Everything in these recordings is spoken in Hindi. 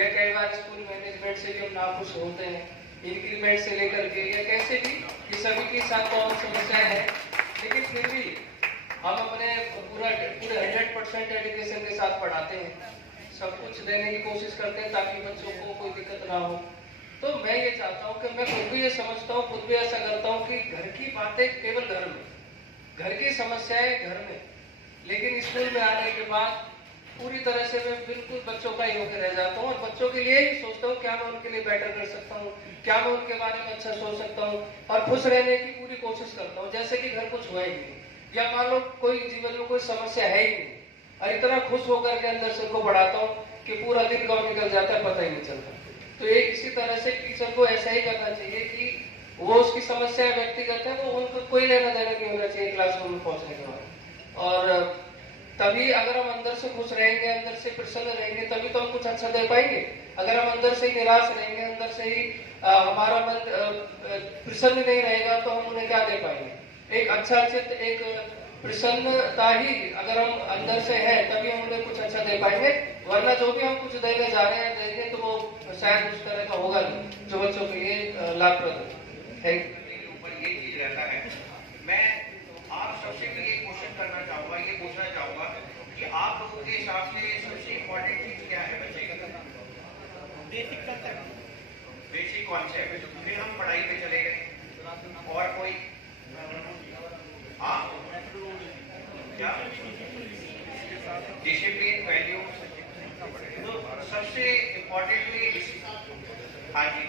या कई बार स्कूल मैनेजमेंट से भी हम नाखुश होते हैं, इंक्रीमेंट से लेकर के या कैसे भी, ये सभी के साथ बहुत समस्या है। लेकिन फिर भी हम अपने पूरे 100% डेडिकेशन के साथ पढ़ाते हैं, सब कुछ देने की कोशिश करते हैं ताकि बच्चों को कोई दिक्कत ना हो। तो मैं ये चाहता हूँ कि मैं खुद भी ये समझता हूँ, खुद भी ऐसा करता हूँ कि घर की बातें केवल घर में, घर की समस्याएं घर में, लेकिन स्कूल में आने के बाद पूरी तरह से मैं बिल्कुल बच्चों का ही होकर रह जाता हूँ और बच्चों के लिए ही सोचता हूँ क्या मैं उनके लिए बेटर कर सकता हूँ, क्या मैं उनके बारे में अच्छा सोच सकता हूँ और खुश रहने की पूरी कोशिश करता हूँ, जैसे कि घर कुछ हुआ ही नहीं, या मान लो कोई जीवन में कोई समस्या है ही नहीं, और इतना खुश होकर के अंदर से को बढ़ाता हूँ कि पूरा दिन कब निकल जाता है पता ही नहीं चलता। तो एक इसी तरह से टीचर को ऐसा ही करना चाहिए कि वो उसकी समस्या व्यक्तिगत है, वो उनको कोई लेना देना नहीं होना चाहिए क्लासरूम में पहुंचने के बाद। और तभी अगर हम अंदर से खुश रहेंगे, अंदर से प्रसन्न रहेंगे, तभी तो हम कुछ अच्छा दे पाएंगे। अगर हम अंदर से ही निराश रहेंगे, अंदर से ही हमारा मन प्रसन्न नहीं रहेगा, तो हम उन्हें क्या दे पाएंगे। एक अच्छा चित्त, एक प्रसन्नता ही अगर हम अंदर से है तभी हम उन्हें कुछ अच्छा दे पाएंगे, वरना जो भी हम कुछ देने जा रहे हैं देंगे तो वो शायद उस तरह का होगा नहीं जो बच्चों के लिए लाभप्रद है। ऊपर ये चीज रहता है। मैं आप सबसे भी ये क्वेश्चन करना चाहूंगा, ये पूछना चाहूंगा कि आप लोगों के हिसाब से सबसे इम्पोर्टेंट चीज क्या है बच्चे का? Basic concept, basic concept. फिर हम पढ़ाई पे चले गए और कोई हाँ क्या डिसिप्लिन, वैल्यू, तो सबसे इम्पोर्टेंटली हाँ जी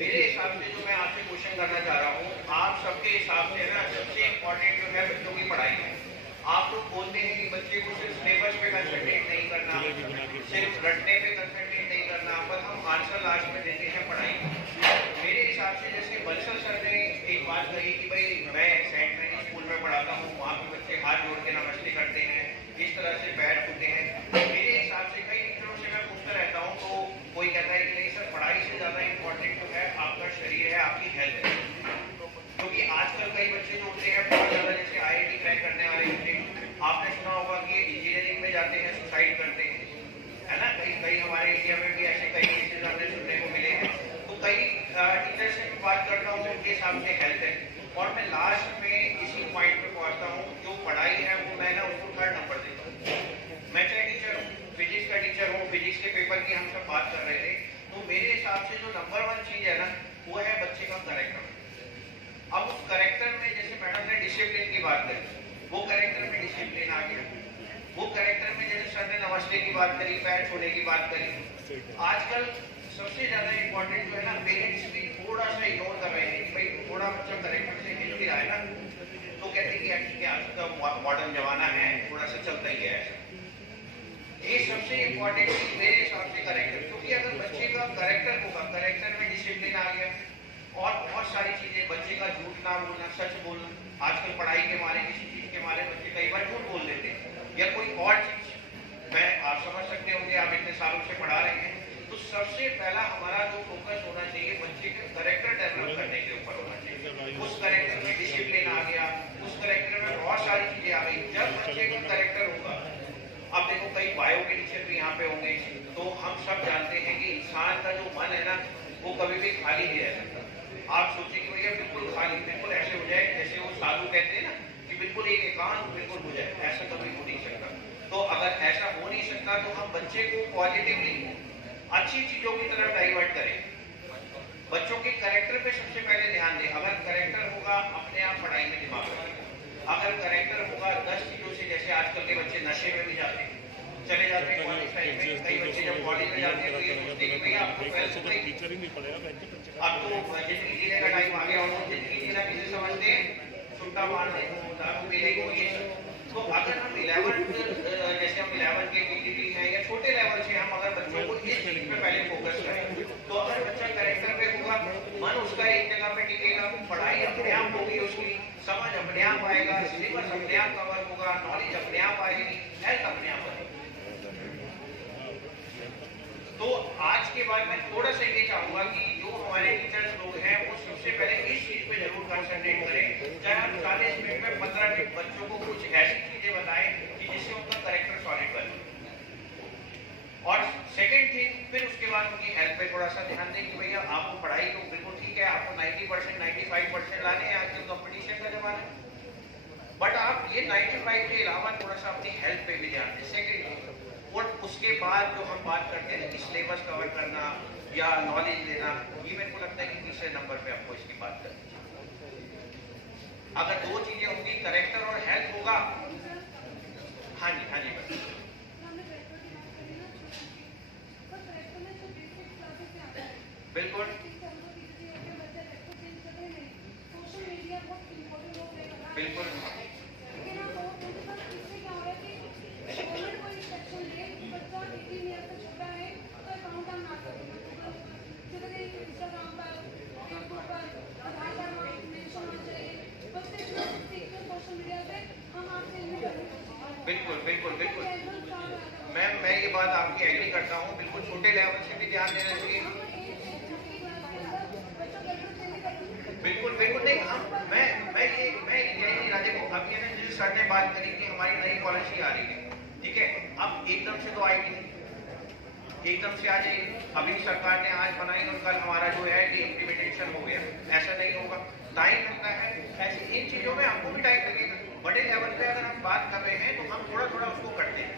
मेरे हिसाब से जो मैं आपसे क्वेश्चन करना चाह रहा हूँ, आप सबके हिसाब से ना सबसे इम्पोर्टेंट जो है बच्चों की पढ़ाई है। आप लोग बोलते हैं कि बच्चे को सिर्फ सिलेबस पे कंसंट्रेट नहीं करना, सिर्फ रटने पे कंसंट्रेट नहीं करना, पर हम आंसर लास्ट में देते हैं पढ़ाई। मेरे हिसाब से जैसे बंसल सर ने एक बात कही कि भाई मैं सेंट मैरी स्कूल में पढ़ाता हूँ, वहाँ पे बच्चे हाथ जोड़ के नमस्ते करते हैं, इस तरह से बैठ होते हैं। मेरे हिसाब से कई टीचरों से मैं पूछता रहता हूँ तो कोई कहता है कि नहीं सर, पढ़ाई से ज्यादा इम्पोर्टेंट जो है आपका शरीर है, आपकी हेल्थ है। क्योंकि आजकल कई बच्चे जो होते हैं बहुत ज्यादा, जैसे IIT क्रैक करने वाले बच्चे, आपने सुना होगा कि इंजीनियरिंग में जाते हैं सुसाइड करते हैं, है ना। कई हमारे इंडिया में भी ऐसे कई केसेस हमने सुनने को मिले हैं। तो कई टीचर से बात करता हूँ, उनके सामने हेल्थ है, और मैं लास्ट में इसी पॉइंट पे पहुंचता हूँ, जो पढ़ाई है वो मैं ना उसको 3rd नंबर देता हूँ। मैं चाहे टीचर हूँ, फिजिक्स का टीचर हूँ, फिजिक्स के पेपर की हम सब बात कर रहे थे, तो मेरे हिसाब से जो नंबर 1 चीज है ना, वो है बच्चे का करेक्टर। अब उस करेक्टर में, जैसे मैडम ने डिसिप्लिन की बात करी, वो करेक्टर में डिसिप्लिन आ गया। वो करेक्टर में जैसे सर ने नमस्ते की बात करी, पैर छूने की बात करी। आजकल सबसे ज्यादा इंपॉर्टेंट जो है ना, पेरेंट्स भी थोड़ा सा इग्नोर कर रहे हैं कि भाई थोड़ा बच्चा करेक्टर से हिल भी रहा है ना, तो कहते हैं कि ठीक है आज का मॉडर्न जमाना है, थोड़ा सा चलता ही है ऐसा। ये सबसे इम्पोर्टेंट चीज मेरे हिसाब से करेक्टर, क्योंकि अगर बच्चे का करेक्टर होगा, करेक्टर में डिसिप्लिन आ गया, और बहुत सारी चीजें, बच्चे का झूठ ना बोलना, सच बोलना। आजकल पढ़ाई के मारे, किसी चीज के मारे बच्चे कई बार झूठ बोल देते हैं, या कोई और चीज, मैं आप समझ सकते होंगे, आप इतने सालों से पढ़ा रहे हैं। तो सबसे पहला हमारा जो फोकस होना चाहिए बच्चे के करेक्टर डेवलप करने के ऊपर होना चाहिए। उस करेक्टर में डिसिप्लिन आ गया, उस करेक्टर में बहुत सारी चीजें आ गई। जब बच्चे का करेक्टर होगा, अब देखो कई बायो के टीचर भी यहाँ पे होंगे, तो हम सब जानते हैं कि इंसान का जो मन है ना, वो कभी भी खाली नहीं रह सकता। आप सोचिए कि भैया बिल्कुल खाली, बिल्कुल ऐसे हो जाए जैसे वो साधु कहते हैं ना कि बिल्कुल एक एकांत बिल्कुल हो जाए, ऐसा कभी हो नहीं सकता। तो अगर ऐसा हो नहीं सकता तो हम बच्चे को पॉजिटिवली अच्छी चीजों की तरफ डाइवर्ट करें। बच्चों के करेक्टर पे सबसे पहले ध्यान दें। अगर करेक्टर होगा, अपने आप पढ़ाई में दिमाग लगेगा। अगर करेक्टर होगा, 10 चीजों से, जैसे आजकल के बच्चे नशे में भी जाते हैं, चले जाते हैं कॉलेज टाइम में। कई बच्चे जब कॉलेज में जाते हैं तो ये सोचते हैं कि भैया आपको अब तो जिंदगी जीने का टाइम आ गया, और जिंदगी जीना किसे समझते हैं, छुट्टा मारने को, दारू पीने को, ये सब। तो अगर हम 11th जैसे हम 11th के PGT हैं या छोटे लेवल से हम अगर बच्चों को इस चीज पे पहले फोकस करें अपने आप आएगा, सिलेबस अपने आप कवर होगा, नॉलेज अपने आप आएगी, हेल्थ अपने आप आएगी। तो आज के बाद मैं थोड़ा सा ये चाहूंगा कि जो हमारे टीचर्स लोग हैं वो सबसे पहले इस चीज पे जरूर कंसंट्रेट करें, चाहे हम 40 मिनट में 15 मिनट बच्चों को कुछ ऐसी चीजें बताएं कि जिससे उनका कैरेक्टर सॉलिड बने। और सेकंड थिंग, फिर उसके बाद उनकी हेल्थ पे थोड़ा सा ध्यान दें कि भैया आपको पढ़ाई तो बिल्कुल ठीक है, आपको 90% 95% लाने हैं, आजकल कंपटीशन का जमाना है, बट आप ये 95 के अलावा थोड़ा सा अपनी हेल्थ पे भी ध्यान दें। सेकंड थिंग, और उसके बाद जो हम बात करते हैं कि सिलेबस कवर करना या नॉलेज लेना, ये मेरे को लगता है कि तीसरे नंबर पे आपको इसकी बात करनी चाहिए। अगर दो चीजें होंगी, करेक्टर और हेल्थ होगा। हाँ जी, हाँ जी बस। बिल्कुल बिल्कुल बिल्कुल बिल्कुल बिल्कुल मैं ये बात आपकी एग्री करता हूँ। बिल्कुल छोटे लेवल से भी ध्यान देना चाहिए। बिल्कुल बिल्कुल नहीं, हम मैं यही राजे को अभी है ना, जिस सर ने बात करी कि हमारी नई पॉलिसी आ रही है, ठीक है, अब एकदम से तो आएगी नहीं, एकदम से आ जाएगी। अभी सरकार ने आज बनाई और कल हमारा जो है कि इम्प्लीमेंटेशन हो गया, ऐसा नहीं होगा, टाइम लगता है। ऐसे इन चीजों में हमको भी टाइम लगेगा। बड़े लेवल पे अगर हम बात कर रहे हैं तो हम थोड़ा थोड़ा उसको करते हैं।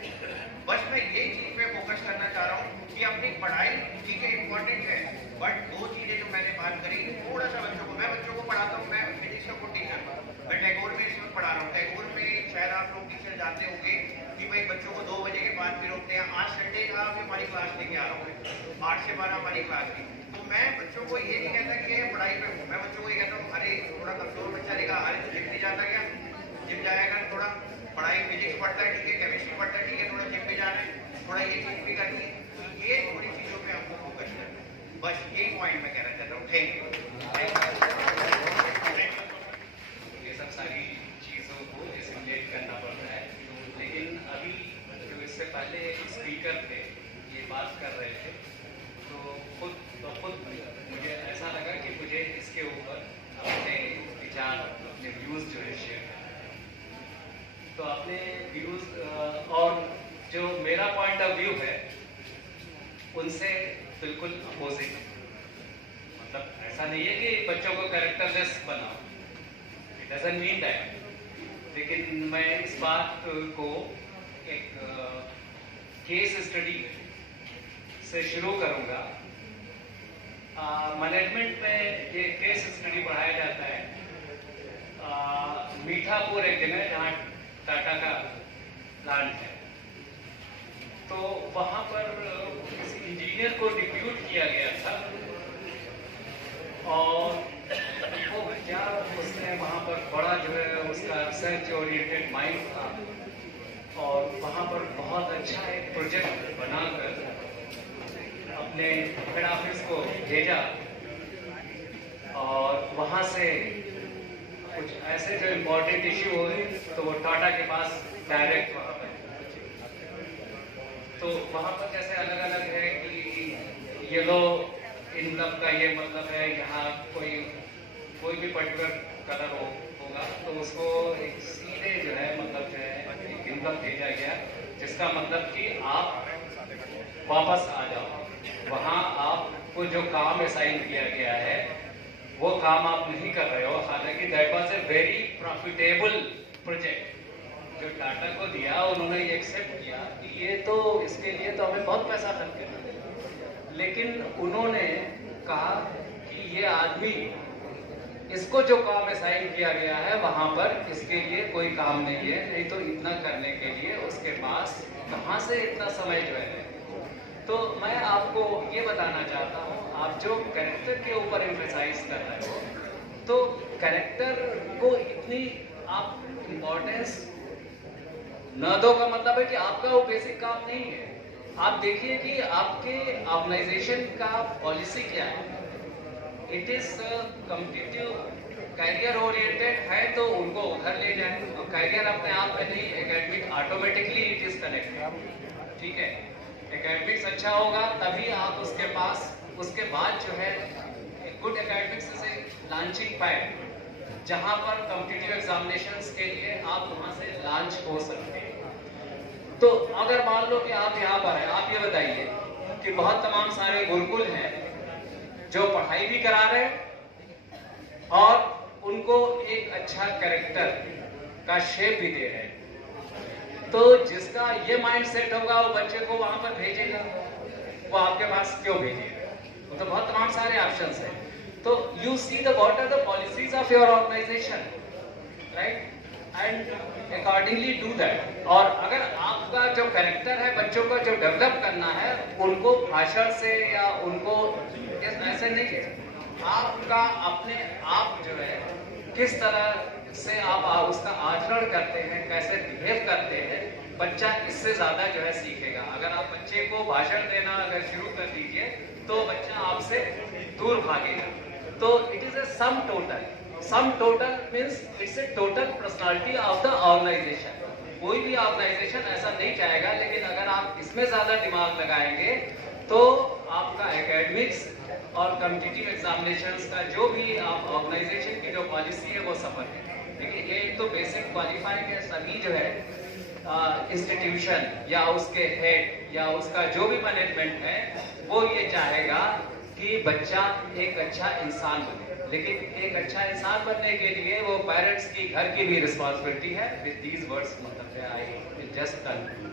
बस मैं ये चीज पे फोकस करना चाह रहा हूँ कि अपनी पढ़ाई ठीक है, इंपॉर्टेंट है, बट दो चीजें जो मैंने बात करी, थोड़ा सा मैं बच्चों को पढ़ाता हूँ, मैं फिजिक्स का खुद टीचर, मैं टैगोर में इस वक्त पढ़ा रहा हूँ। टैगोर में शायद आप लोग टीचर जानते होंगे कि भाई बच्चों को 2 बजे के बाद भी रोकते हैं। आज संडे था, अभी हमारी क्लास लेके आ रहा हूँ 8 से 12 हमारी क्लास की। तो मैं बच्चों को ये नहीं कहता कि ये पढ़ाई पे हूँ, मैं बच्चों को ये कहता हूँ, अरे थोड़ा कमजोर बच्चा रहेगा, अरे तो जिम नहीं जाता क्या, जिम जाएगा, थोड़ा पढ़ाई फिजिक्स पढ़ता है ठीक है, केमिस्ट्री पढ़ता है ठीक है, थोड़ा जिम भी जाना है, थोड़ा ये चीज भी करनी है। तो ये थोड़ी चीजों पे हमको फोकस करना है। बस यही पॉइंट मैं कहना चाहता हूँ। Thank you. ये सब सारी चीज़ों को एसिमुलेट करना पड़ता है, लेकिन अभी जो इससे पहले स्पीकर थे ये बात कर रहे थे, तो खुद मुझे ऐसा लगा कि मुझे इसके ऊपर अपने विचार, अपने व्यूज़ जो है शेयर करना। तो अपने व्यूज़ और जो मेरा पॉइंट ऑफ व्यू है उनसे बिल्कुल अपोजिट। मतलब ऐसा नहीं है कि बच्चों को कैरेक्टरलेस बनाओ, इट डजंट मीन दैट, लेकिन मैं इस बात को एक केस स्टडी से शुरू करूंगा। मैनेजमेंट में ये केस स्टडी पढ़ाया जाता है। मीठापुर एक जगह जहाँ टाटा का प्लांट है, तो वहाँ पर किसी इंजीनियर को डिप्यूट किया गया था, और वो क्या उसने वहाँ पर बड़ा जो है उसका रिसर्च ओरिएंटेड माइंड था, और वहाँ पर बहुत अच्छा एक प्रोजेक्ट बनाकर अपने हेड ऑफिस को भेजा, और वहाँ से कुछ ऐसे जो इम्पोर्टेंट इश्यू हुए तो वो टाटा के पास डायरेक्ट वहाँ पर, तो वहाँ पर जैसे अलग अलग है कि येलो इनकम का ये मतलब है, यहाँ कोई भी पर्टिकुलर कलर होगा तो उसको एक सीधे जो है मतलब जो है एक इनकम भेजा गया, जिसका मतलब कि आप वापस आ जाओ, वहाँ आपको जो काम असाइन किया गया है वो काम आप नहीं कर रहे हो। हालांकि that was a very profitable project जो टाटा को दिया, उन्होंने ये एक्सेप्ट किया कि ये तो इसके लिए तो हमें बहुत पैसा खर्च करना है, लेकिन उन्होंने कहा कि ये आदमी, इसको जो काम असाइन किया गया है वहां पर इसके लिए कोई काम नहीं है, नहीं तो इतना करने के लिए उसके पास कहाँ से इतना समय जो है। तो मैं आपको ये बताना चाहता हूँ, आप जो कैरेक्टर के ऊपर एम्फेसाइज कर रहे हो, तो कैरेक्टर को इतनी आप इम्पोर्टेंस न दो का मतलब है कि आपका वो बेसिक काम नहीं है। आप देखिए कि आपके ऑर्गेनाइजेशन का पॉलिसी क्या है। It is competitive career oriented है तो उनको उधर ले जाए, और कैरियर अपने आप में नहीं, academic automatically it is connected, ठीक है। एकेडमिक्स अच्छा होगा तभी आप उसके पास, उसके बाद जो है good academics is a launching pad, जहां पर कॉम्पिटिटिव एग्जामिनेशंस के लिए आप वहां से लॉन्च हो सकते हैं। तो अगर मान लो कि आप यहाँ पर हैं, आप ये बताइए कि बहुत तमाम सारे गुरुकुल हैं जो पढ़ाई भी करा रहे हैं और उनको एक अच्छा कैरेक्टर का शेप भी दे रहे हैं, तो जिसका ये माइंड सेट होगा वो बच्चे को वहां पर भेजेगा, वो आपके पास क्यों भेजेगा? तो बहुत तमाम सारे ऑप्शंस हैं। तो you see the what are the policies of your organization, right, and accordingly do that. और अगर आपका जो कैरेक्टर है बच्चों को जो डेवलप करना है, उनको भाषण से या उनको ऐसे नहीं है, आपका अपने आप जो है किस तरह से आप उसका आचरण करते हैं, कैसे बिहेव करते हैं, बच्चा इससे ज्यादा जो है सीखेगा। अगर आप बच्चे को भाषण देना अगर शुरू कर दीजिए तो बच्चा आपसे दूर भागेगा। तो it is a sum total means it's a total personality of the organization. कोई भी ऑर्गेनाइजेशन ऐसा नहीं चाहेगा, लेकिन अगर आप इसमें ज्यादा दिमाग लगाएंगे तो आपका एकेडमिक्स और कॉम्पिटिटिव एग्जामिनेशंस का जो भी आप ऑर्गेनाइजेशन की जो पॉलिसी है वो सफल है। देखिए ये तो बेसिक क्वालिफाइंग है, सभी जो है इंस्टीट्यूशन या उसके हेड या उसका जो भी मैनेजमेंट है वो ये चाहेगा कि बच्चा एक अच्छा इंसान बने, लेकिन एक अच्छा इंसान बनने के लिए वो पेरेंट्स की, घर की भी रिस्पॉन्सिबिलिटी है। विद दीज वर्ड्स मतलब आई जस्ट कंक्लूड।